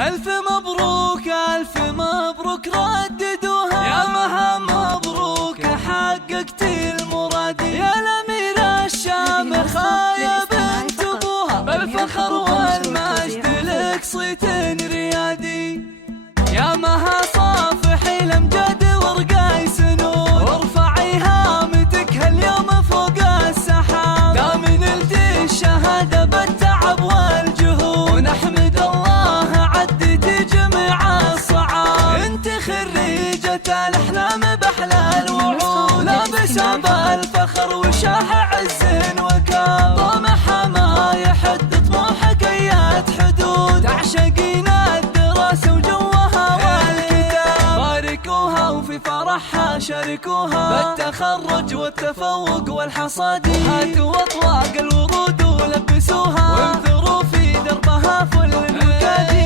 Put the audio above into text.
ألف مبروك ألف مبروك رددوها، يا مها مبروك حققت المراد، يا الأميرة الشامخة يا بنت أبوها، بالفخر والمجد لك صيت ريادي، يا مها صافحي الأمجاد ورقاي سنود، وارفعي هامتك هاليوم فوق السحاب، دام نلتي الشهادة بالتعب والجهود، ونحمد الله عدت جميع الصعاب، انت خريجة الأحلام بأحلى الوعود، لابسة بالفخر وشاح عز وكاب، طموحها ما يحد طموحك أيات حدود، تعشقين الدراسة وجوها والكتاب، باركوها وفي فرحها شاركوها، بالتخرج والتفوق والحصاد، هاتوا أطواق الورود ولبسوها، وانثروا في دربها فل النكادي،